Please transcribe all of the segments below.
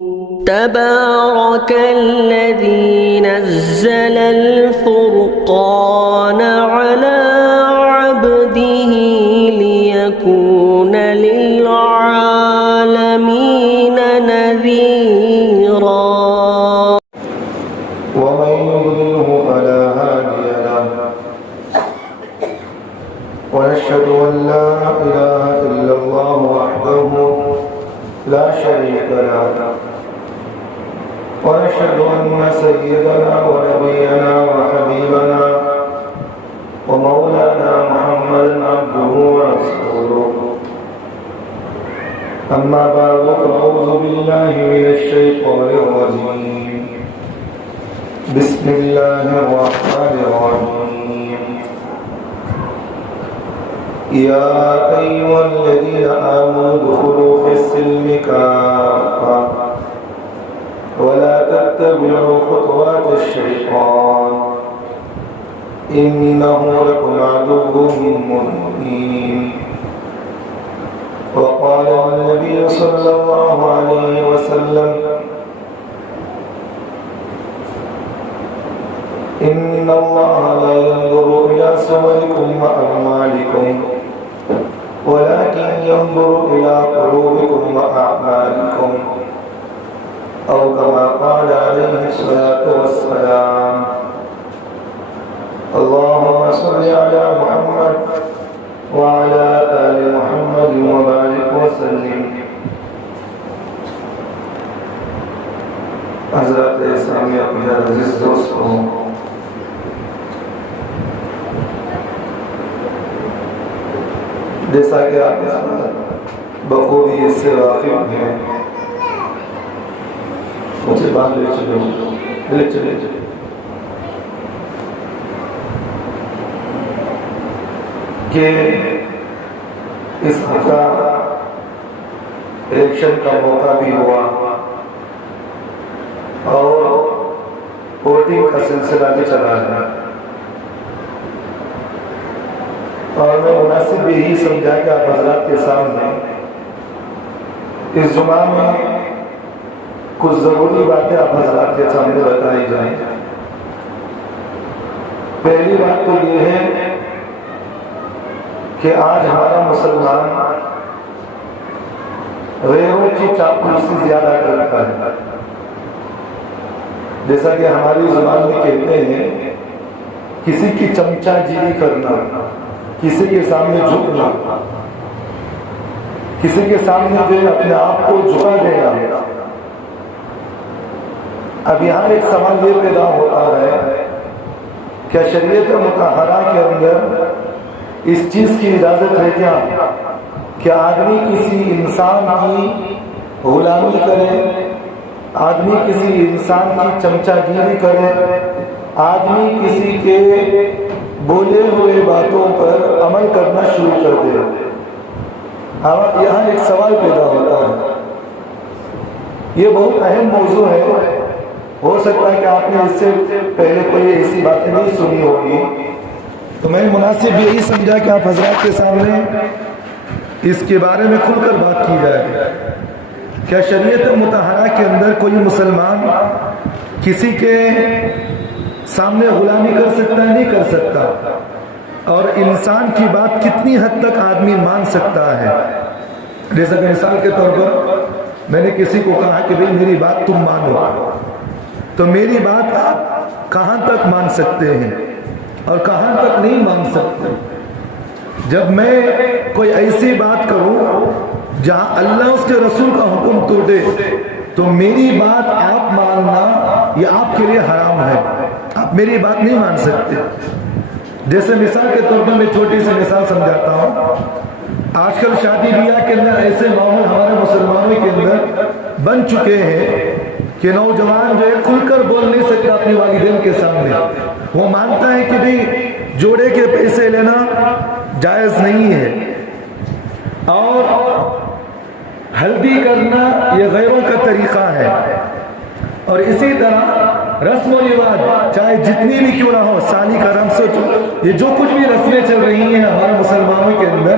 تبارك الذي نزل الفرقان على عبده ليكون للعالمين نذيرا. ومن يضلله فلا هادي له، ونشهد أن لا إله إلا الله وحده لا شريك له، ونشهد أن سيدنا ونبينا وحبيبنا ومولانا محمدا عبده ورسوله. أما بعد فأعوذ بالله من الشيطان الرجيم. بسم الله الرحمن الرحيم. يا أيها الذين آمنوا ادخلوا في السلم كافة ولا تتبعوا خطوات الشيطان إنه لكم عدو مبين. وقال النبي صلى الله عليه وسلم: إن الله لا ينظر إلى صوركم وأعمالكم ولكن ينظر إلى قلوبكم وأعمالكم، أو كما قال عليه الصلاة والسلام. اللهم صل على محمد وعلى آل محمد وبارك وسلم. حضرت اسلامی اپنے عزیز دوستوں، جیسا کہ آپ بخوبی اس سے واقف ہیں، مجھے بات لے چلے کہ اس ہفتہ الیکشن کا موقع بھی ہوا اور ووٹنگ کا سلسلہ بھی چلا ہے، اور میں مناسب یہی سمجھا کہ آپ حضرات کے سامنے اس جمعہ میں کچھ ضروری باتیں آپ حضرات کے سامنے بتائی جائیں۔ پہلی بات تو یہ ہے کہ آج ہمارا مسلمان غیروں کی چاپلوسی زیادہ کرتا ہے، جیسا کہ ہماری زبان میں کہتے ہیں کسی کی چمچہ گیری کرنا، کسی کے سامنے جھکنا، کسی کے سامنے جو اپنے آپ کو جھکا دینا۔ اب یہاں ایک سوال یہ پیدا ہوتا ہے، کیا شریعت مطہرہ کے اندر اس چیز کی اجازت ہے کیا کہ آدمی کسی انسان کی غلامی کرے، آدمی کسی انسان کی چمچہ گیری کرے، آدمی کسی کے بولے ہوئے باتوں پر عمل کرنا شروع کر دے؟ یہاں ایک سوال پیدا ہوتا ہے۔ یہ بہت اہم موضوع ہے، ہو سکتا ہے کہ آپ نے اس سے پہلے کوئی ایسی باتیں نہیں سنی ہوگی، تو میں مناسب یہی سمجھا کہ آپ حضرات کے سامنے اس کے بارے میں کھل کر بات کی جائے۔ کیا شریعت مطہرہ کے اندر کوئی مسلمان کسی کے سامنے غلامی کر سکتا ہے؟ نہیں کر سکتا۔ اور انسان کی بات کتنی حد تک آدمی مان سکتا ہے؟ جیسا کہ مثال کے طور پر میں نے کسی کو کہا کہ بھئی میری بات تم مانو، تو میری بات آپ کہاں تک مان سکتے ہیں اور کہاں تک نہیں مان سکتے؟ جب میں کوئی ایسی بات کروں جہاں اللہ اس کے رسول کا حکم توڑے، تو میری بات آپ ماننا یہ آپ کے لیے حرام ہے، آپ میری بات نہیں مان سکتے۔ جیسے مثال کے طور پر میں چھوٹی سی مثال سمجھاتا ہوں۔ آج کل شادی بیاہ کے اندر ایسے ماحول ہمارے مسلمانوں کے اندر بن چکے ہیں کہ نوجوان جو ہے کھل کر بول نہیں سکتا اپنے والدین کے سامنے۔ وہ مانتا ہے کہ بھی جوڑے کے پیسے لینا جائز نہیں ہے، اور ہلدی کرنا یہ غیروں کا طریقہ ہے، اور اسی طرح رسم و رواج چاہے جتنی بھی کیوں نہ ہو، سالی کا رسم سے یہ جو کچھ بھی رسمیں چل رہی ہیں ہمارے مسلمانوں کے اندر،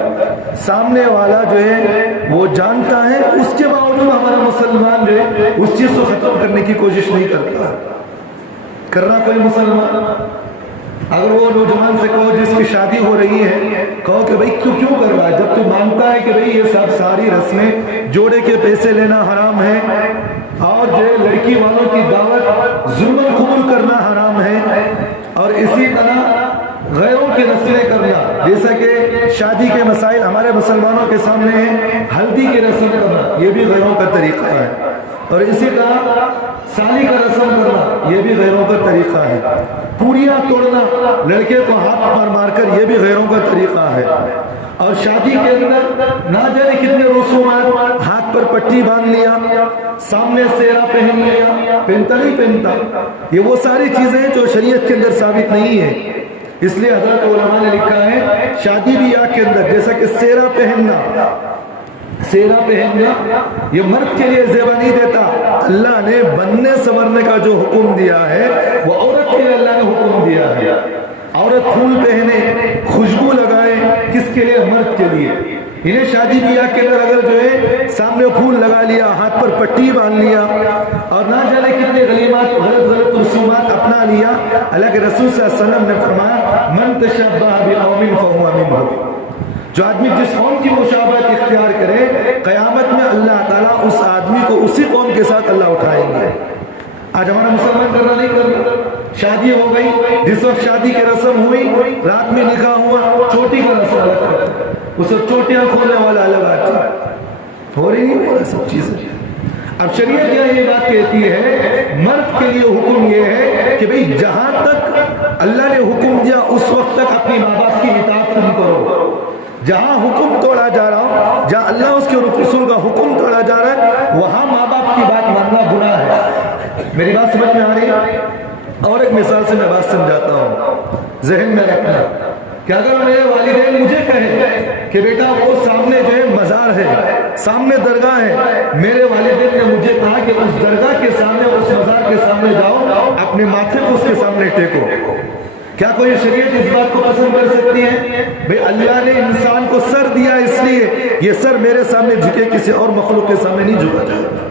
سامنے والا جو ہے وہ جانتا ہے، اس کے باوجود ہمارا مسلمان جو ہے اس چیز کو ختم کرنے کی کوشش نہیں کرتا. کرنا کوئی مسلمان اگر وہ نوجوان سے کہو جس کی شادی ہو رہی ہے, کہو کہ بھائی تو کیوں کر رہا ہے, جب تو مانتا ہے کہ بھائی یہ سب ساری رسمیں, جوڑے کے پیسے لینا حرام ہے, اور جو لڑکی والوں کی دعوت ظلم قبول کرنا حرام ہے, اور اسی طرح غیروں کی رسمیں کرنا, جیسا کہ شادی کے مسائل ہمارے مسلمانوں کے سامنے ہیں, ہلدی کی رسم کرنا یہ بھی غیروں کا طریقہ ہے, اور اسی طرح سالی کا رسم کرنا یہ بھی غیروں کا طریقہ ہے, پوریاں توڑنا لڑکے کو ہاتھ مار مار کر یہ بھی غیروں کا طریقہ ہے, اور شادی کے اندر نہ جانے کتنے رسومات, ہاتھ پر پٹی باندھ لیا, سامنے سیرا پہن لیا, پہنتا نہیں پہنتا, یہ وہ ساری چیزیں جو شریعت کے اندر ثابت نہیں ہے. اس لیے حضرت علماء نے لکھا ہے شادی بیاہ کے اندر جیسا کہ سیرا پہننا یہ مرد کے لیے زیبا نہیں دیتا, اللہ نے بننے سنورنے کا جو حکم دیا ہے وہ عورت کے لیے اللہ نے حکم دیا ہے. عورت پھول پہنے, خوشبو لگائے, کس کے لیے؟ مرد کے لیے. انہیں شادی بیاہ کے اندر اگر جو ہے سامنے پھول لگا لیا, ہاتھ پر پٹی باندھ لیا, اور نہ جانے کتنے غلیمات غلط رسومات اپنا لیا, اللہ کے رسول صلی اللہ علیہ وسلم نے فرمایا من تشبہ بقوم فہو منہم, جو آدمی جس قوم کی مشابہت اختیار کرے قیامت میں اللہ تعالیٰ اس آدمی کو اسی قوم کے ساتھ اللہ اٹھائیں گے. آج ہمارا مسلمان کرنا نہیں کرنا, شادی ہو گئی, جس وقت شادی کی رسم ہوئی, رات میں نکاح ہوا, چوٹی کا رسم الگ کرتا, اسے چوٹیاں کھولنے والا الگ آتا, ہو رہی نہیں ہو رہا سب چیزیں. اب شریعت یہ بات کہتی ہے مرد کے لیے حکم یہ ہے کہ بھئی جہاں تک اللہ نے حکم دیا اس وقت تک اپنی ماں باپ کی اطاعت تم کرو, جہاں حکم توڑا جا رہا ہو, جہاں اللہ اس کے رسول کا حکم توڑا جا رہا ہے, وہاں ماں باپ کی بات ماننا گناہ ہے. میری بات سمجھ میں آ رہی ہے؟ اور ایک مثال سے میں بات سمجھاتا ہوں, ذہن میں رکھنا کہ اگر میرے والدین مجھے کہیں کہ بیٹا وہ سامنے جو ہے مزار ہے, سامنے درگاہ ہے, میرے والدین نے مجھے کہا کہ اس درگاہ کے سامنے, اس مزار کے سامنے جاؤ, اپنے ماتھے کو اس کے سامنے ٹیکو, کیا کوئی شریعت اس بات کو پسند کر سکتی ہے؟ بھئی اللہ نے انسان کو سر دیا, اس لیے یہ سر میرے سامنے جھکے, کسی اور مخلوق کے سامنے نہیں جھکا جائے گا.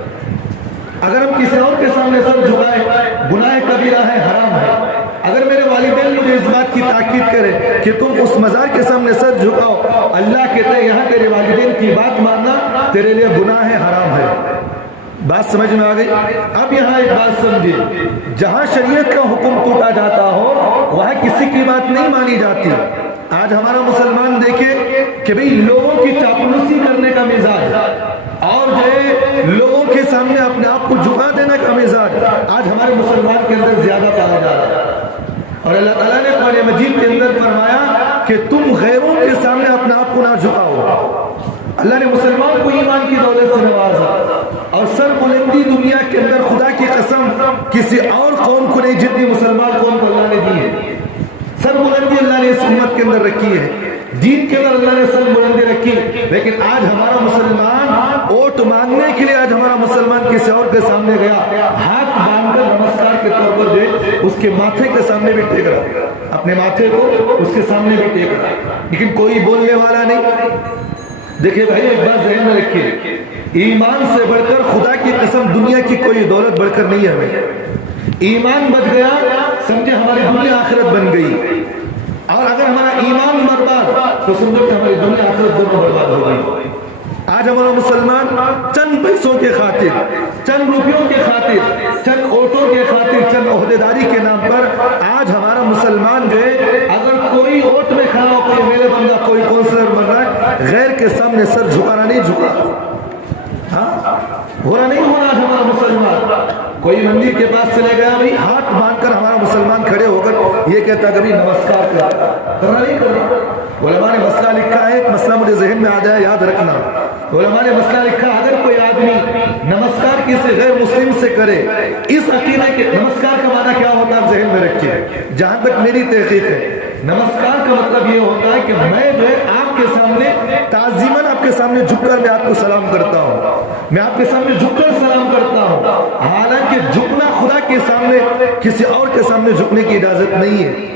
اگر ہم کسی اور کے سامنے سر جھکائیں گناہ کبیرہ ہے, حرام ہے. اگر میرے والدین مجھے اس بات کی تاکید کرے کہ تم اس مزار کے سامنے سر جھکاؤ, اللہ کہتا ہے یہاں تیرے والدین کی بات ماننا تیرے لیے گناہ ہے, حرام ہے. بات سمجھ میں آ گئی؟ اب یہاں ایک بات سمجھیے, جہاں شریعت کا حکم ٹوٹا جاتا ہو وہاں کسی کی بات نہیں مانی جاتی. آج ہمارا مسلمان دیکھے کہ بھئی لوگوں کی چاپلوسی کرنے کا مزاج, اور جو ہے لوگوں کے سامنے اپنے آپ کو جھکا دینے کا مزاج آج ہمارے مسلمان کے اندر زیادہ پایا جا رہا ہے. اور اللہ تعالیٰ نے قرآن مجید کے اندر فرمایا کہ تم غیروں کے سامنے اپنے آپ کو نہ جھکاؤ. اللہ نے مسلمان کو ایمان کی دولت سے نوازا, اور سر بلندی دنیا کے اندر خدا کی قسم کسی اور قوم کو نہیں جتنی مسلمان قوم کو اللہ نے دی ہے. سر بلندی اللہ نے اس امت کے اندر رکھی ہے, دین کے اندر اللہ نے سر بلندی رکھی. لیکن آج ہمارا مسلمان ووٹ مانگنے کے لیے, آج ہمارا مسلمان کسی اور کے سامنے گیا, ہاتھ باندھ کر نمسکار کے طور پر جو اس کے ماتھے کے سامنے بھی ٹیک رہا, اپنے ماتھے کو اس کے سامنے بھی ٹیک رہا, لیکن کوئی بولنے والا نہیں. دیکھیں بھائی ایک بات ذہن میں رکھیے, ایمان سے بڑھ کر خدا کی قسم دنیا کی کوئی دولت بڑھ کر نہیں ہے ہمیں. ایمان بچ گیا سمجھے ہماری دنیا آخرت بن گئی, اور اگر ہمارا ایمان برباد تو سمجھو کہ ہماری دنیا آخرت دونوں برباد ہو گئی. آج ہمارا مسلمان چند پیسوں کے خاطر, چند روپیوں کے خاطر, چند ووٹوں کے خاطر, چند عہدیداری کے نام پر آج ہمارا مسلمان جو ہے اگر کوئی ووٹ میں کھڑا ہو, کوئی میرے بندہ کوئی کونسلر بن رہا ہے, غیر کے سامنے سر جھکانا نہیں جھکا. ہاں ہو رہا نہیں ہو رہا آج ہمارا مسلمان. کوئی مندر کے پاس چلے گیا بھائی, ہاتھ باندھ کر ہمارا مسلمان کھڑے ہو کر یہ کہتا کبھی نمسکار کرنا نہیں کرنا. علماء نے مسئلہ لکھا ہے, ایک مسئلہ مجھے ذہن میں آ جائے, یاد رکھنا. علماء نے مسئلہ لکھا, اگر کوئی آدمی نمسکار کسی غیر مسلم سے کرے, اس عقیدے کے نمسکار کا معنی کیا ہوتا ہے ذہن میں رکھیے. جہاں تک میری تحقیق ہے, نمسکار کا مطلب یہ ہوتا ہے کہ میں جو ہے آپ کے سامنے تعظیماً آپ کے سامنے جھک کر میں آپ کو سلام کرتا ہوں, میں آپ کے سامنے جھک کر سلام کرتا ہوں. حالانکہ جھکنا خدا کے سامنے, کسی اور کے سامنے جھکنے کی اجازت نہیں ہے.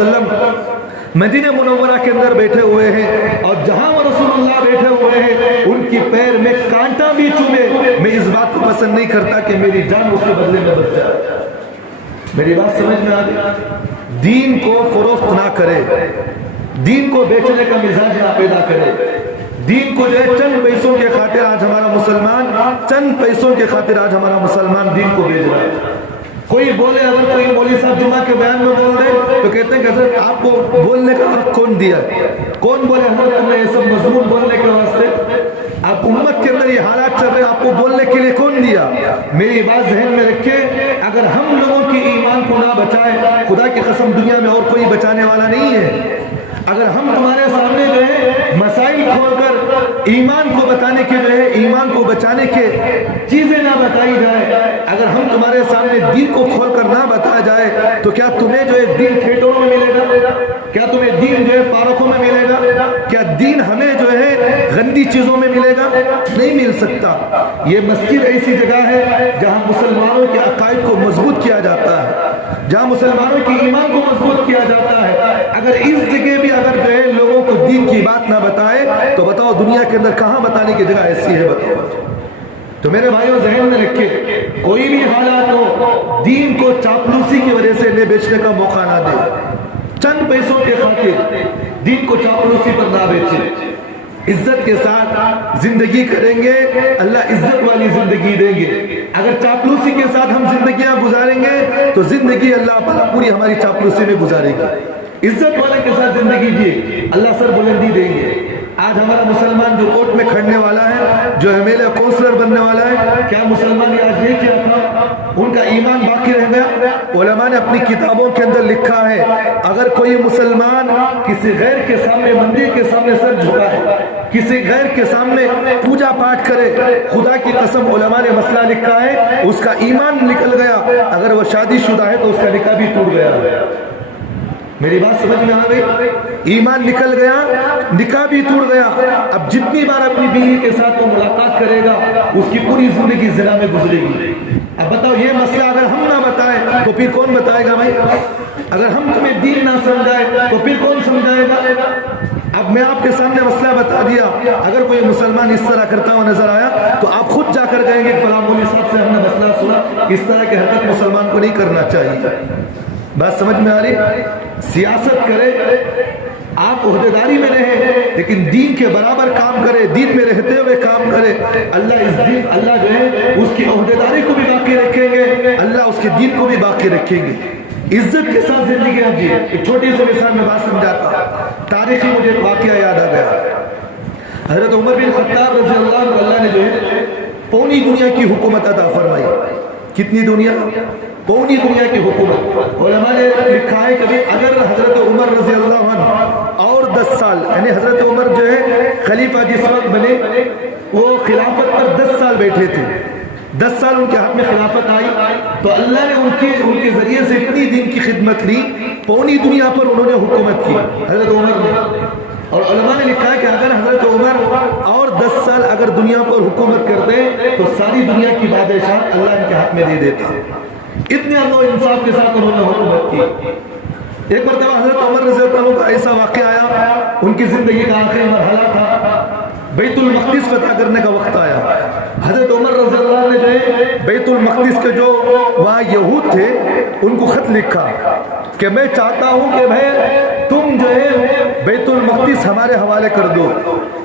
علیہ وسلم مدینہ منورہ کے اندر بیٹھے ہوئے ہیں اور جہاں وہ رسول اللہ بیٹھے ہوئے ہیں ان کی پیر میں کانٹا بھی چوبے، میں اس بات کو پسند نہیں کرتا کہ میری جان اس کے بدلے میں بچ جائے۔ میری بات سمجھ میں آ گئی؟ دین کو فروخت نہ کرے، دین کو بیچنے کا مزاج نہ پیدا کرے، دین کو جو ہے چند پیسوں کے خاطر آج ہمارا مسلمان دین کو بیچ رہا ہے۔ کوئی بولے، اگر کوئی مولوی صاحب جمعہ کے بیان میں بول رہے تو کہتے ہیں کہ حضرت آپ کو بولنے کا حق کون دیا ہے؟ کون بولے حضرت ہم نے یہ سب مضمون بولنے کے واسطے؟ آپ امت کے اندر یہ حالات چل رہے، آپ کو بولنے کے لیے کون دیا؟ میری بات ذہن میں رکھے، اگر ہم لوگوں کی ایمان کو نہ بچائے، خدا کی قسم دنیا میں اور کوئی بچانے والا نہیں ہے۔ اگر ہم تمہارے سامنے جو ہے مسائل کھول کر ایمان کو بتانے کے جو ہے ایمان کو بچانے کے چیزیں نہ بتائی جائے، اگر ہم تمہارے سامنے دین کو کھول کر نہ بتایا جائے تو کیا تمہیں جو ہے دین تھیٹروں میں ملے گا؟ کیا تمہیں دین جو ہے پارکوں میں ملے گا؟ کیا دین ہمیں جو ہے گندی چیزوں میں ملے گا؟ نہیں مل سکتا۔ یہ مسجد ایسی جگہ ہے جہاں مسلمانوں کے عقائد کو مضبوط کیا جاتا ہے، جہاں مسلمانوں کی ایمان کو مضبوط کیا جاتا ہے۔ اگر اس جگہ بھی اگر جو ہے لوگوں کو دین کی بات نہ بتائے تو بتاؤ دنیا کے اندر کہاں بتانے کی جگہ ایسی ہے؟ بتاؤ۔ تو میرے بھائیوں ذہن میں رکھے، کوئی بھی حالات ہو دین کو چاپلوسی کی وجہ سے بیچنے کا موقع نہ دے، چند پیسوں کے خاطر دین کو چاپلوسی پر نہ بیچے۔ عزت کے ساتھ زندگی کریں گے، اللہ عزت والی زندگی دیں گے۔ اگر چاپلوسی کے ساتھ ہم زندگیاں گزاریں گے تو زندگی اللہ تعالیٰ پوری ہماری چاپلوسی میں گزارے گی۔ عزت والے کے ساتھ زندگی جیے، اللہ سر بلندی دیں گے۔ آج ہمارا مسلمان جو کوٹ میں کھڑنے والا ہے، جو ایم ایل اے کونسلر بننے والا ہے، کیا مسلمان نے آج نہیں کیا تھا؟ ان کا ایمان باقی رہ گیا۔ علماء نے اپنی کتابوں کے اندر لکھا ہے، اگر کوئی مسلمان کسی غیر کے سامنے، مندر کے سامنے سر جھکا ہے، کسی غیر کے سامنے پوجا پاٹ کرے، خدا کی قسم علماء نے مسئلہ لکھا ہے اس کا ایمان نکل گیا، اگر وہ شادی شدہ ہے تو اس کا نکاح بھی ٹوٹ گیا۔ میری بات سمجھ میں آ گئی؟ ایمان نکل گیا، نکاح بھی ٹوٹ گیا۔ اب جتنی بار اپنی بیوی کے ساتھ وہ ملاقات کرے گا اس کی پوری زندگی زنا میں گزرے گی۔ اب بتاؤ یہ مسئلہ اگر ہم نہ بتائیں تو پھر کون بتائے گا بھائی؟ اگر ہم تمہیں دین نہ سمجھائے تو پھر کون سمجھائے گا؟ اب میں آپ کے سامنے مسئلہ بتا دیا، اگر کوئی مسلمان اس طرح کرتا ہوا نظر آیا تو آپ خود جا کر کہیں گے فلاں مولوی صاحب سے ہم نے مسئلہ سنا، اس طرح کی حرکت مسلمان کو نہیں کرنا چاہیے۔ بات سمجھ میں آ رہی؟ سیاست کرے، آپ عہدیداری میں رہے لیکن دین کے برابر کام کرے، دین میں رہتے ہوئے کام کرے، اللہ جو ہے اس کی عہدیداری کو بھی باقی رکھیں گے، اللہ اس کے دین کو بھی باقی رکھیں گے۔ عزت کے ساتھ زندگی آپ جیے۔ ایک چھوٹی سی مثال میں بات سمجھاتا، تاریخی مجھے ایک واقعہ یاد آ گیا۔ حضرت عمر بن خطاب رضی اللہ عنہ، اللہ نے جو ہے پوری دنیا کی حکومت عطا فرمائی۔ کتنی دنیا؟ پوری دنیا کی حکومت۔ علماء نے لکھا ہے کہ اگر حضرت عمر رضی اللہ عنہ اور 10 سال، یعنی حضرت عمر جو ہے خلیفہ جس وقت بنے وہ خلافت پر 10 سال بیٹھے تھے، 10 سال ان کے ہاتھ میں خلافت آئی تو اللہ نے ان کے ذریعے سے اتنی دین کی خدمت لی، پوری دنیا پر انہوں نے حکومت کی حضرت عمر نے۔ اور علماء نے لکھا ہے کہ اگر حضرت عمر اور 10 سال اگر دنیا پر حکومت کرتے تو ساری دنیا کی بادشاہ اللہ ان کے ہاتھ میں دے دیتا۔ اتنے عدل و انصاف کے ساتھ انہوں نے حکومت کی۔ ایک مرتبہ حضرت عمر رضی اللہ عنہ کا ایسا واقعہ آیا، ان کی زندگی کا آخری مرحلہ تھا، بیت المقدس فتح کرنے کا وقت آیا۔ حضرت عمر رضی اللہ عنہ نے جو ہے بیت المقدس کے جو وہاں یہود تھے ان کو خط لکھا کہ میں چاہتا ہوں کہ بھائی تم جو ہے بیت المقدس ہمارے حوالے کر دو،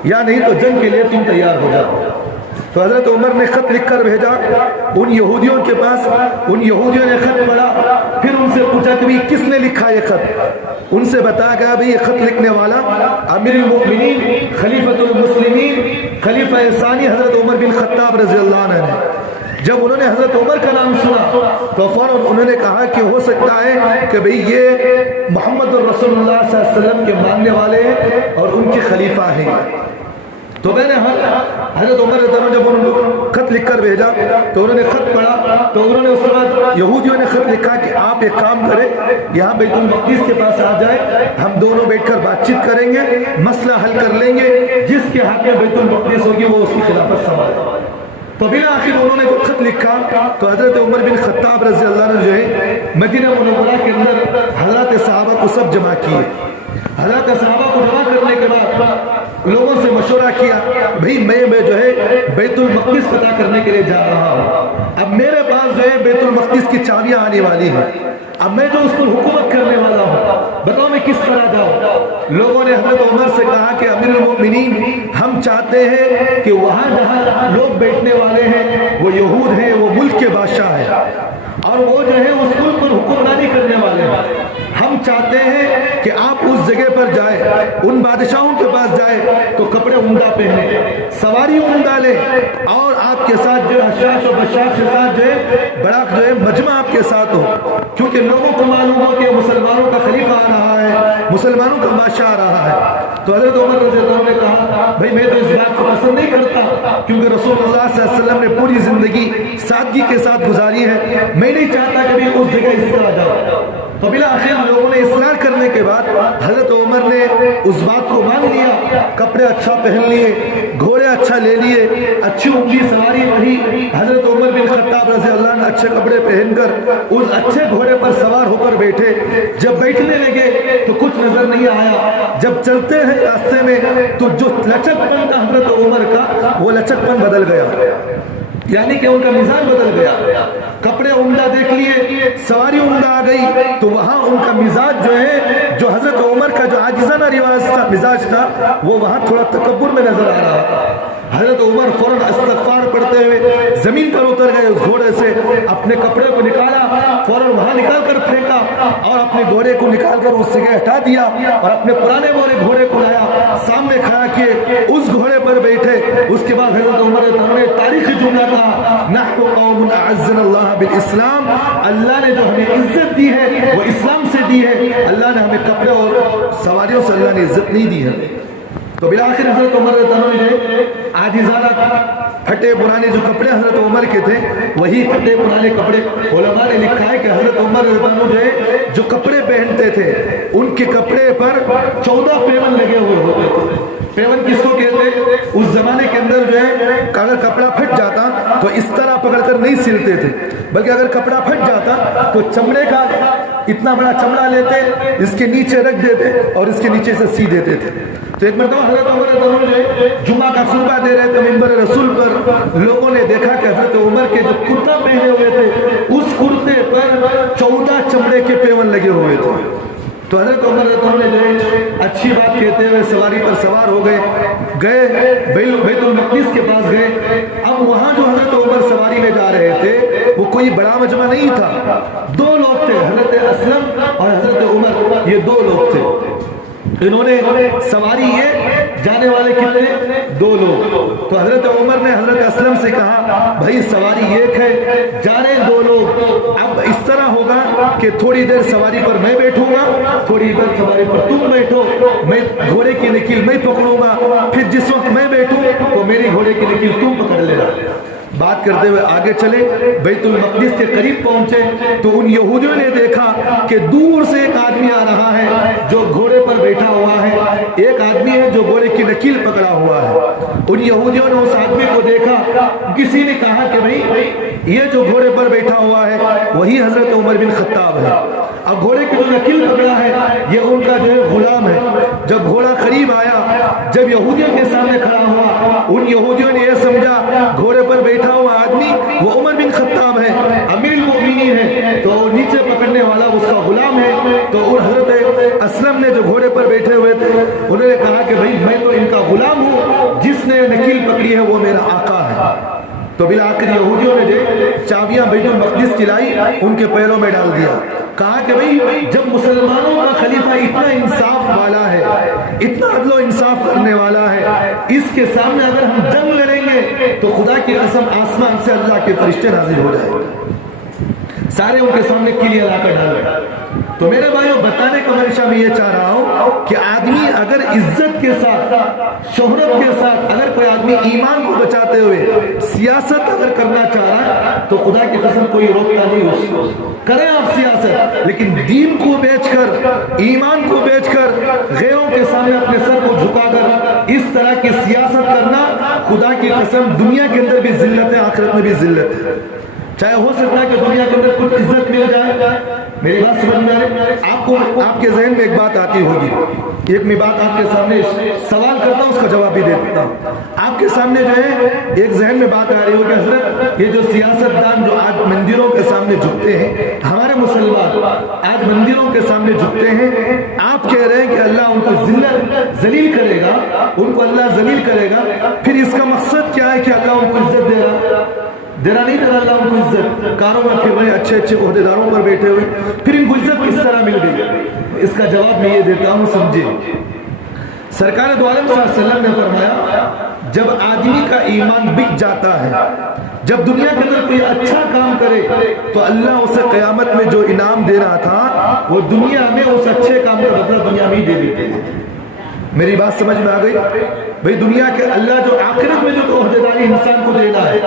یا نہیں تو جنگ کے لیے تم تیار ہو جاؤ۔ تو حضرت عمر نے خط لکھ کر بھیجا ان یہودیوں کے پاس، ان یہودیوں نے خط پڑھا، پھر ان سے پوچھا کہ کس نے لکھا یہ خط؟ ان سے بتایا گیا بھائی یہ خط لکھنے والا امیر المؤمنین خلیفۃ المسلمین خلیفہ ثانی حضرت عمر بن خطاب رضی اللہ عنہ نے۔ جب انہوں نے حضرت عمر کا نام سنا تو فوراً انہوں نے کہا کہ ہو سکتا ہے کہ بھئی یہ محمد رسول اللہ صلی اللہ علیہ وسلم کے ماننے والے ہیں اور ان کے خلیفہ ہیں۔ تو میں نے حضرت عمر رضی اللہ عنہ جب انہوں نے خط لکھ کر بھیجا تو انہوں نے خط پڑھا، تو انہوں نے اس کے بعد یہودیوں نے خط لکھا کہ آپ ایک کام کریں، یہاں بیت المقدس کے پاس آ جائے، ہم دونوں بیٹھ کر بات چیت کریں گے، مسئلہ حل کر لیں گے، جس کے ہاتھ میں بیت المقدس ہوگی وہ اس کی خلافت سنبھالے۔ تو بالآخر انہوں نے جب خط لکھا تو حضرت عمر بن خطاب رضی اللہ عنہ جو ہے مدینہ منورہ کے اندر حضرات صحابہ کو سب جمع کیے. حضرت صحابہ کو جمع کرنے کے بعد لوگوں سے مشورہ کیا بھئی میں جو ہے بیت المقدس فتح کرنے کے لیے جا رہا ہوں. اب میرے پاس جو ہے بیت المقدس کی چابیاں آنے والی ہیں. اب میں جو اس پر حکومت کرنے والا ہوں, بتاؤ میں کس طرح جاؤں. لوگوں نے حضرت عمر سے کہا کہ امیر المؤمنین ہم چاہتے ہیں کہ وہاں جہاں لوگ بیٹھنے والے ہیں وہ یہود ہیں, وہ ملک کے بادشاہ ہیں اور وہ جو ہے اس ملک پر حکمرانی کرنے والے ہیں. ہم چاہتے ہیں کہ آپ اس جگہ پر جائیں, ان بادشاہوں کے پاس جائیں تو کپڑے عمدہ پہنے, سواری عمدہ لیں اور آپ کے ساتھ جو حشاش و بشاش کے ساتھ جو ہے بڑا جو ہے مجمع آپ کے ساتھ ہو, کیونکہ لوگوں کو معلوم ہو کہ مسلمانوں کا خلیفہ آ رہا ہے, مسلمانوں کا بادشاہ آ رہا ہے. تو حضرت عمر رضی اللہ عنہ نے کہا بھائی میں تو اس بات کو پسند نہیں کرتا کیونکہ رسول اللہ صلی اللہ علیہ وسلم نے پوری زندگی سادگی کے ساتھ گزاری ہے, میں نہیں چاہتا کہ بھی اس جگہ اس طرح جاؤ. تو بالآخر لوگوں نے اصرار کرنے کے بعد حضرت عمر نے اس بات کو مان لیا, کپڑے اچھا پہن لیے, گھوڑے اچھا لے لیے, اچھی عمدی سواری وہی. حضرت عمر بن خطاب رضی اللہ عنہ اچھے کپڑے پہن کر اس اچھے گھوڑے پر سوار ہو کر بیٹھے. جب بیٹھنے لگے تو کچھ نظر نہیں آیا, جب چلتے ہیں راستے میں تو جو لچک پن تھا حضرت عمر کا وہ لچک پن بدل گیا, یعنی کہ ان کا مزاج بدل گیا. کپڑے عمدہ دیکھ لیے, سواری عمدہ آ گئی تو وہاں ان کا مزاج جو ہے جو حضرت عمر کا جو عاجزانہ مزاج تھا وہ وہاں تھوڑا تکبر میں نظر آ رہا تھا. حضرت عمر فوراً استغفار پڑھتے ہوئے زمین پر اتر گئے, اس گھوڑے سے اپنے کپڑے کو نکالا, فوراً وہاں نکال کر پھینکا اور اپنے گھوڑے کو نکال کر اس جگہ ہٹا دیا اور اپنے پرانے گھوڑے کو لایا, سامنے کھڑا کیے, اس گھوڑے پر بیٹھے. اس کے بعد حضرت عمر نے تاریخی جملہ کہا نحن قوم اعزنا اللہ بالاسلام, اللہ نے جو ہمیں عزت دی ہے وہ اسلام سے دی ہے, اللہ نے ہمیں کپڑے اور سواریوں سے اللہ نے عزت نہیں دی ہے. تو بالآخر حضرت عمر نے عاجزانہ پھٹے پرانے جو کپڑے حضرت عمر کے تھے وہی پھٹے پرانے کپڑے, علماء نے لکھا ہے کہ حضرت عمر جو ہے جو کپڑے پہنتے تھے ان کے کپڑے پر 14 پیون لگے ہوئے ہوتے تھے. پیون کس کو کہتے, اس زمانے کے اندر جو ہے اگر کپڑا پھٹ جاتا تو اس طرح پکڑ کر نہیں سلتے تھے, بلکہ اگر کپڑا پھٹ جاتا تو چمڑے کا اتنا بڑا چمڑا لیتے, اس کے نیچے رکھ دیتے اور اس کے نیچے سے سی دیتے تھے. تو ایک مرتبہ حضرت عمر جو جمعہ کا خطبہ دے رہے تھے منبر رسول پر, لوگوں نے دیکھا کہ حضرت عمر کے جو کرتا پہنے ہوئے تھے اس کرتے پر 14 چمڑے کے پیون لگے ہوئے تھے. تو حضرت عمر نے جو اچھی بات کہتے ہوئے سواری پر سوار ہو گئے بیت المقدس کے پاس گئے. اب وہاں جو حضرت عمر سواری میں جا رہے تھے وہ کوئی بڑا مجمع نہیں تھا, 2 لوگ تھے, حضرت اسلم اور حضرت عمر, یہ 2 لوگ تھے. انہوں نے سواری یہ جانے والے کتنے 2 لوگ. تو حضرت عمر نے حضرت اسلم سے کہا بھائی سواری ایک ہے, جا رہے 2 لوگ, اب اس طرح ہوگا کہ تھوڑی دیر سواری پر میں بیٹھوں گا, تھوڑی دیر سواری پر تم بیٹھو, میں گھوڑے کی نکیل میں پکڑوں گا, پھر جس وقت میں بیٹھوں تو میری گھوڑے کی نکیل تم پکڑ لینا. بات کرتے ہوئے آگے چلے, بیت المقدس کے قریب پہنچے تو ان یہودیوں نے دیکھا کہ دور سے ایک آدمی آ رہا ہے جو گھوڑے پر بیٹھا ہوا ہے, ایک آدمی ہے جو گھوڑے کی نکیل پکڑا ہوا ہے. ان یہودیوں نے اس آدمی کو دیکھا, کسی نے کہا کہ بھئی یہ جو گھوڑے پر بیٹھا ہوا ہے وہی حضرت عمر بن خطاب ہے. اب گھوڑے کی جو نکیل پکڑا ہے یہ ان کا جو ہے غلام ہے. جب گھوڑا قریب آیا, جب یہودیوں کے سامنے کھڑا ہوا, ان یہودیوں نے یہ سمجھا گھوڑے پر بیٹھا ہوا آدمی وہ عمر بن خطاب ہے, امیر المؤمنین ہے, تو نیچے پکڑنے والا اس کا غلام ہے. تو حضرت اسلم نے جو گھوڑے پر بیٹھے ہوئے تھے انہوں نے کہا کہ بھئی میں تو ان کا غلام ہوں, جس نے نکیل پکڑی ہے وہ میرا آقا ہے. تو بالآخر یہودیوں نے جو چابیاں بیت المقدس کی لائی ان کے پیروں میں ڈال دیا. کہا کہ بھئی جب مسلمانوں کا خلیفہ اتنا انصاف والا ہے, اتنا عدل و انصاف کرنے والا ہے, اس کے سامنے اگر ہم جنگ لڑیں گے تو خدا کی قسم آسمان سے اللہ کے فرشتے نازل ہو جائیں گے. سارے ان کے سامنے کلیاں لا کر ڈالے. تو میرے بھائیوں بتانے کا منشا میں یہ چاہ رہا ہوں کہ آدمی اگر عزت کے ساتھ, شہرت کے ساتھ, اگر کوئی آدمی ایمان کو بچاتے ہوئے سیاست اگر کرنا چاہ رہا تو خدا کی قسم کوئی روکتا نہیں, اس کو کریں آپ سیاست, لیکن دین کو بیچ کر, ایمان کو بیچ کر, غیروں کے سامنے اپنے سر کو جھکا کر اس طرح کی سیاست کرنا خدا کی قسم دنیا کے اندر بھی ذلت ہے، آخرت میں بھی ذلت ہے. چاہے ہو سکتا ہے کہ دنیا کے اندر کچھ عزت مل جائے. میری بات سمجھ میں آ رہی ہے؟ آپ کے ذہن میں ایک بات آتی ہوگی، ایک میں بات آپ کے سامنے سوال کرتا ہوں، اس کا جواب بھی دیتا ہوں. آپ کے سامنے جو ہے ایک ذہن میں بات آ رہی ہوگی، حضرت یہ جو سیاست دان جو آج مندروں کے سامنے جھکتے ہیں، ہمارے مسلمان آج مندروں کے سامنے جھکتے ہیں، آپ کہہ رہے ہیں کہ اللہ ان کو ذلیل کرے گا، ان کو اللہ ذلیل کرے گا. پھر اس کا مقصد کیا ہے کہ اللہ ان کو عزت دے رہا؟ دینا نہیں دینا اللہ ان کو عزت؟ کاروں میں پھر رہے، اچھے اچھے عہدیداروں پر بیٹھے ہوئے، پھر ان کو عزت کس طرح مل گئی؟ اس کا جواب میں یہ دیتا ہوں، سمجھے. سرکار دو عالم صلی اللہ علیہ وسلم نے فرمایا جب آدمی کا ایمان بک جاتا ہے، جب دنیا کے اندر کوئی اچھا کام کرے تو اللہ اسے قیامت میں جو انعام دے رہا تھا وہ دنیا میں اس اچھے کام کا بدلہ دنیا میں ہی دے دیتے ہیں. میری بات سمجھ میں آ گئی بھئی؟ دنیا کے اللہ جو آخرت میں جو عہدیداری انسان کو دینا ہے،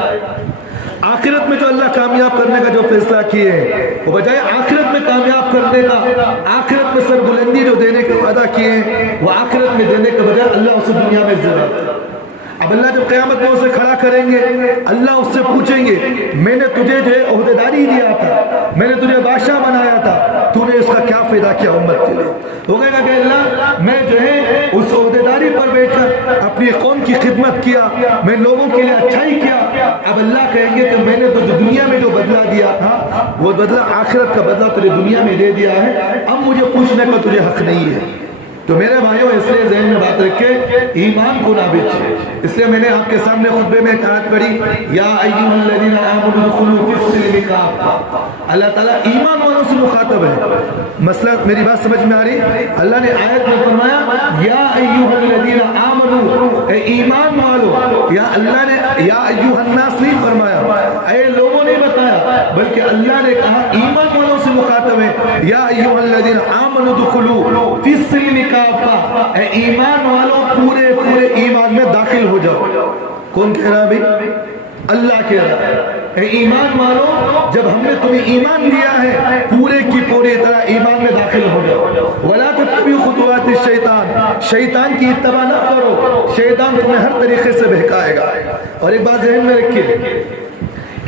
آخرت میں جو اللہ کامیاب کرنے کا جو فیصلہ کیے ہیں، وہ بجائے آخرت میں کامیاب کرنے کا، آخرت میں سربلندی جو دینے کا وعدہ کیے ہیں، وہ آخرت میں دینے کے بجائے اللہ اسے دنیا میں ضرورت. اب اللہ جب قیامت میں اسے کھڑا کریں گے، اللہ اس سے پوچھیں گے میں نے تجھے جو ہے عہدیداری دیا تھا، میں نے تجھے بادشاہ بنایا تھا، تو نے اس کا کیا فائدہ کیا امت کے لیے؟ وہ کہے گا کہ اللہ میں جو ہے اس عہدیداری پر بیٹھ کر اپنی قوم کی خدمت کیا، میں لوگوں کے لیے اچھائی کیا. اب اللہ کہیں گے کہ میں نے تو دنیا میں جو بدلہ دیا تھا وہ بدلہ آخرت کا بدلہ تجھے دنیا میں دے دیا ہے، اب مجھے پوچھنے کا تجھے حق نہیں ہے. تو میرے بھائیوں اس لیے ذہن میں بات رکھے ایمان کو نہ بیچے. اس لیے میں نے آپ کے سامنے خطبے میں ایک آیت پڑھی، یا ایھا الذین آمنوا ادخلوا فی السلم کافہ. اللہ تعالیٰ ایمان والوں سے مخاطب ہے. مسئلہ میری بات سمجھ میں آ رہی؟ اللہ نے آیت میں فرمایا یا ایھا الذین آمنوا، اے ایمان والو. یا اللہ نے یا ایھا الناس نہیں فرمایا، اے لوگوں نے بتایا، بلکہ اللہ نے کہا ایمان والوں سے مخاطب ہے. یا ایھا الذین آمنوا ادخلوا فی السلم کافہ، اے ایمان والوں پورے پورے ایمان میں داخل ہو جاؤ. کون کہہ رہا ہے؟ اللہ کہہ رہا ہے اے ایمان والوں جب ہم نے تمہیں ایمان دیا ہے پورے کی پوری طرح ایمان میں داخل ہو جاؤ. ولا تتبعوا خطوات الشیطان، شیطان کی اتباع نہ کرو، شیطان تمہیں ہر طریقے سے بہکائے گا. اور ایک بات ذہن میں رکھیے،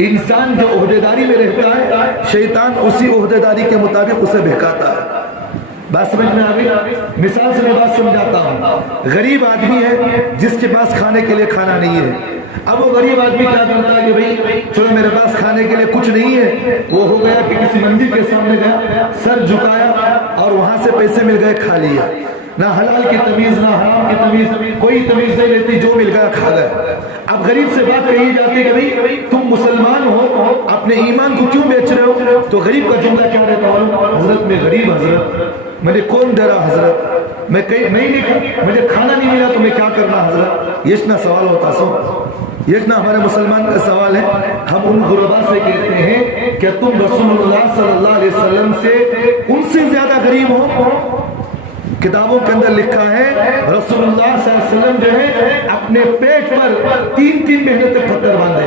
انسان جو عہدیداری میں رہتا ہے شیطان اسی عہدیداری کے مطابق اسے بہکاتا ہے. بات سمجھ میں آ گئی؟ مثال سے میں بات سمجھاتا ہوں. غریب آدمی ہے جس کے پاس کھانے کے لیے کھانا نہیں ہے. اب وہ غریب آدمی کیا کرتا ہے کہ بھئی چلو میرے پاس کھانے کے لیے کچھ نہیں ہے. وہ ہو گیا کہ کسی مندر کے سامنے گیا، سر جھکایا اور وہاں سے پیسے مل گئے، کھا لیا. نہ حلال کی تمیز نہ حرام کی تمیز، کوئی تمیز نہیں لیتی، جو مل گیا کھا گئے. اب غریب سے بات کہی جاتی ہے کہ بھئی تم مسلمان ہو، اپنے ایمان کو کیوں بیچ رہے ہو؟ تو غریب کا جملہ کیا رہتا ہے؟ حضرت میں غریب، حضرت مجھے کون دے رہا حضرت، میں نہیں مجھے کھانا نہیں ملا تو میں کیا کرنا حضرت؟ یہ اتنا سوال ہوتا سو، یہ اتنا ہمارے مسلمان کا سوال ہے. ہم ان غربا سے کہتے ہیں کہ تم رسول اللہ صلی اللہ علیہ وسلم سے ان سے زیادہ غریب ہو. کتابوں کے اندر لکھا ہے رسول اللہ صلی اللہ علیہ وسلم جو ہے اپنے پیٹ پر 3 مہینے تک پتھر باندھے.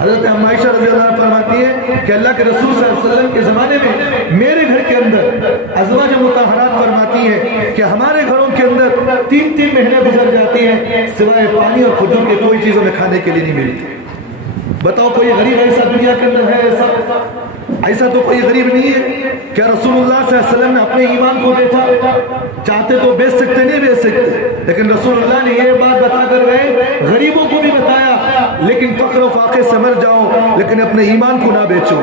حضرت عائشہ رضی اللہ عنہ فرماتی ہے کہ اللہ کے رسول صلی اللہ علیہ وسلم کے زمانے میں میرے گھر کے اندر ازواج مطہرات فرماتی ہیں کہ ہمارے گھروں کے اندر 3 مہینے گزر جاتے ہیں سوائے پانی اور کھجور کے کوئی چیز ہمیں کھانے کے لیے نہیں ملتی. بتاؤ کوئی غریب ایسا دنیا کے اندر ہے؟ ایسا تو کوئی غریب نہیں ہے. کیا رسول اللہ صلی اللہ علیہ وسلم نے اپنے ایمان کو بیچا؟ چاہتے تو بیچ سکتے، نہیں بیچ سکتے، لیکن رسول اللہ نے یہ بات بتا کر گئے، غریبوں کو بھی بتایا لیکن فقر و فاقے سے مر جاؤ لیکن اپنے ایمان کو نہ بیچو.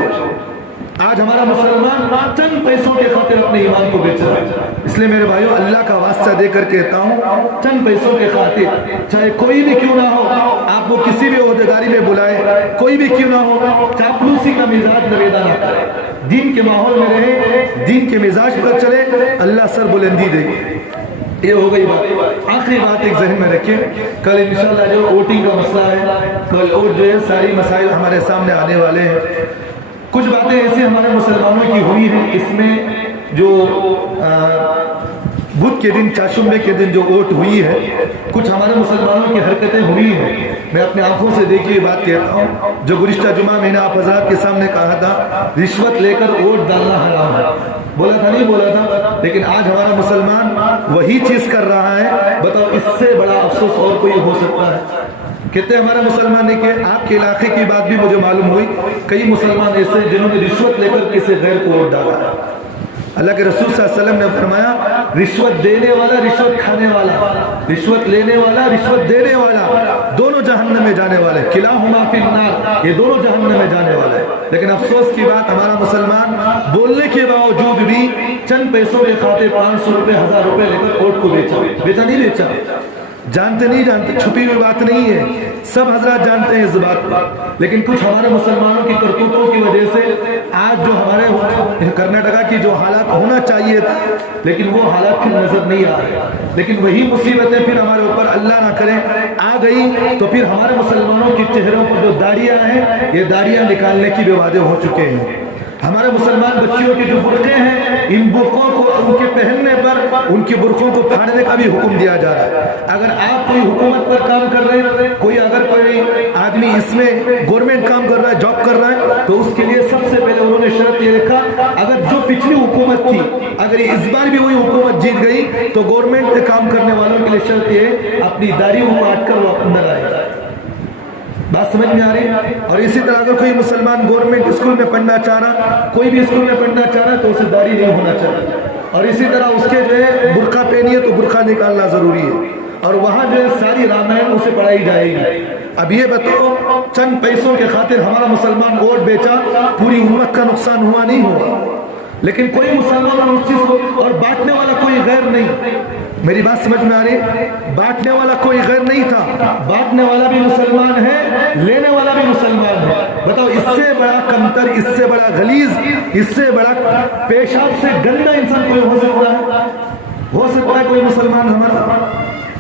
آج ہمارا مسلمان چند پیسوں کے خاطر اپنے ایمان کو بیچ رہا ہے. اس لیے میرے بھائیوں اللہ کا واسطہ دے کر کہتا ہوں، چند پیسوں کے خاطر چاہے کوئی بھی کیوں نہ ہو، آپ کو کسی بھی عہدیداری میں بلائے، کوئی بھی کیوں نہ ہو، چاپلوسی کا مزاج نویدہ نہ کرے، دین کے ماحول میں رہے، دین کے مزاج پر چلے، اللہ سر بلندی دے گی. یہ ہو گئی بات. آخری بات ایک ذہن میں رکھیں، کل انشاءاللہ جو ووٹنگ کا مسئلہ ہے، کل اور جو ہے ساری مسائل ہمارے سامنے آنے والے ہیں. کچھ باتیں ایسی ہمارے مسلمانوں کی ہوئی ہیں، اس میں جو بدھ کے دن، چاشمبے کے دن جو ووٹ ہوئی ہے، کچھ ہمارے مسلمانوں کی حرکتیں ہوئی ہیں. میں اپنے آنکھوں سے دیکھی یہ بات کہتا ہوں، جو گزشتہ جمعہ میں نے آپ حضرات کے سامنے کہا تھا رشوت لے کر ووٹ ڈالنا حرام ہے، بولا تھا نہیں بولا تھا؟ لیکن آج ہمارا مسلمان وہی چیز کر رہا ہے. بتاؤ اس سے بڑا افسوس اور کوئی ہو سکتا ہے؟ کہتے ہیں ہمارا مسلمان نہیں کہ آپ کے علاقے کی بات بھی مجھے معلوم ہوئی، کئی مسلمان ایسے ہیں جنہوں نے رشوت لے کر کسی غیر کو ووٹ ڈالا ہے۔ اللہ کے رسول صلی اللہ علیہ وسلم نے فرمایا رشوت دینے والا، رشوت کھانے والا، رشوت لینے والا، رشوت دینے والا، دونوں جہنم میں جانے والے، کلاہما فی النار، یہ دونوں جہنم میں جانے والے۔ لیکن افسوس کی بات ہمارا مسلمان بولنے کے باوجود بھی چند پیسوں کے خاطر 500 روپے 1000 روپے لے کر ووٹ کو بیچا نہیں بیچا، جانتے نہیں جانتے، چھپی ہوئی بات نہیں ہے، سب حضرات جانتے ہیں اس بات کو۔ لیکن کچھ ہمارے مسلمانوں کی کرتوتوں کی وجہ سے آج جو ہمارے کرناٹکا کی جو حالات ہونا چاہیے تھا، لیکن وہ حالات پھر نظر نہیں آ رہے، لیکن وہی مصیبتیں پھر ہمارے اوپر اللہ نہ کرے آ گئی تو پھر ہمارے مسلمانوں کے چہروں پر جو داڑیاں ہیں یہ داڑیاں نکالنے کی بھی وعدے ہو چکے ہیں۔ ہمارے مسلمان بچیوں کے جو برقعے ہیں، ان برقعوں کو ان کے پہننے پر ان کے برقعوں کو پھاڑنے کا بھی حکم دیا جا رہا ہے۔ اگر آپ کوئی حکومت پر کام کر رہے ہیں، اگر کوئی آدمی اس میں گورنمنٹ کام کر رہا ہے، جاب کر رہا ہے، تو اس کے لیے سب سے پہلے انہوں نے شرط یہ رکھا، اگر جو پچھلی حکومت تھی اگر اس بار بھی وہی حکومت جیت گئی تو گورنمنٹ میں کام کرنے والوں کے لیے شرط یہ اپنی داڑھی کو کاٹ کر وہ اندر آئے۔ بات سمجھ میں آ رہی ہے؟ اور اسی طرح اگر کوئی مسلمان گورنمنٹ اسکول میں پڑھنا چاہ رہا، کوئی بھی اسکول میں پڑھنا چاہ رہا تو اسے داڑھی نہیں ہونا چاہیے، اور اسی طرح اس کے جو ہے برقع پہنی ہے تو برقع نکالنا ضروری ہے، اور وہاں جو ہے ساری رامائن اسے پڑھائی جائے گی۔ اب یہ بتاؤ چند پیسوں کے خاطر ہمارا مسلمان ووٹ بیچا، پوری امت کا نقصان ہوا نہیں ہوا؟ لیکن کوئی مسلمان اس چیز کو، اور بانٹنے والا کوئی غیر نہیں، میری بات سمجھ میں آ رہی ہے؟ بانٹنے والا کوئی غیر نہیں تھا، بانٹنے والا بھی مسلمان ہے، لینے والا بھی مسلمان ہے۔ بتاؤ اس سے بڑا کمتر، اس سے بڑا غلیظ، اس سے بڑا پیشاب سے گندا انسان کوئی ہو سکتا ہے؟ ہو سکتا ہے کوئی مسلمان ہمارا؟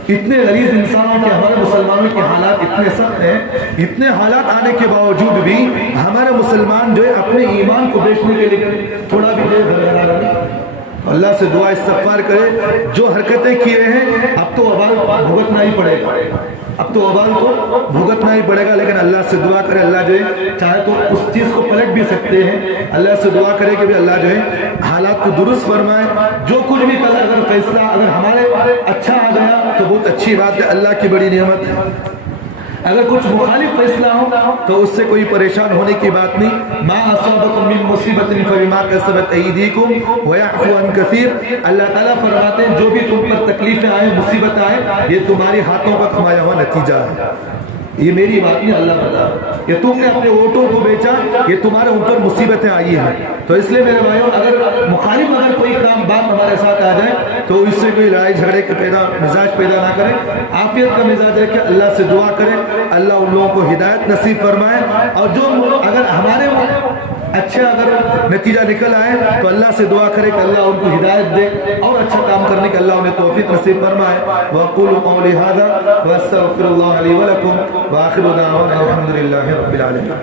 اتنے غلیظ انسانوں کے ہمارے مسلمانوں کے حالات اتنے سخت ہیں، اتنے حالات آنے کے باوجود بھی ہمارے مسلمان جو ہے اپنے ایمان کو بیچنے کے لیے تھوڑا بھی دیر گھر گھر اللہ سے دعا استغفار کرے، جو حرکتیں کیے ہیں اب تو وبال بھگتنا ہی پڑے گا، اب تو وبال کو بھگتنا ہی پڑے گا، لیکن اللہ سے دعا کرے اللہ جو ہے چاہے تو اس چیز کو پلٹ بھی سکتے ہیں، اللہ سے دعا کرے کہ بھی اللہ جو ہے حالات کو درست فرمائے۔ جو کچھ بھی کل اگر فیصلہ اگر ہمارے اچھا آ گیا تو بہت اچھی بات ہے، اللہ کی بڑی نعمت ہے، اگر کچھ مخالف فیصلہ ہو تو اس سے کوئی پریشان ہونے کی بات نہیں۔ ما اصابکم من مصیبت فبما کسبت ایدیکم ویعفو عن کثیر، اللہ تعالیٰ فرماتے ہیں جو بھی تم پر تکلیفیں آئیں، مصیبت آئے، یہ تمہاری ہاتھوں کا کمایا ہوا نتیجہ ہے۔ یہ میری بات نہیں، اللہ بتا کہ تم نے اپنے ووٹوں کو بیچا، یہ تمہارے اوپر مصیبتیں آئی ہیں۔ تو اس لیے میرے بھائیوں اگر مخالف اگر کوئی کام بات ہمارے ساتھ آ جائے تو اس سے کوئی لڑائی جھگڑے کا مزاج پیدا نہ کریں، عافیت کا مزاج رکھے، اللہ سے دعا کریں اللہ ان لوگوں کو ہدایت نصیب فرمائے، اور جو اگر ہمارے اچھا اگر نتیجہ نکل آئے تو اللہ سے دعا کرے کہ اللہ ان کو ہدایت دے اور اچھا کام کرنے کا اللہ انہیں توفیق نصیب فرمائے۔ وَأَقُولُ قَوْلِي هَذَا وَأَسْتَغْفِرُ اللَّهَ لِي وَلَكُمْ وَآخِرُ دَعْوَانَا الْحَمْدُ لِلَّهِ رَبِّ الْعَالَمِينَ۔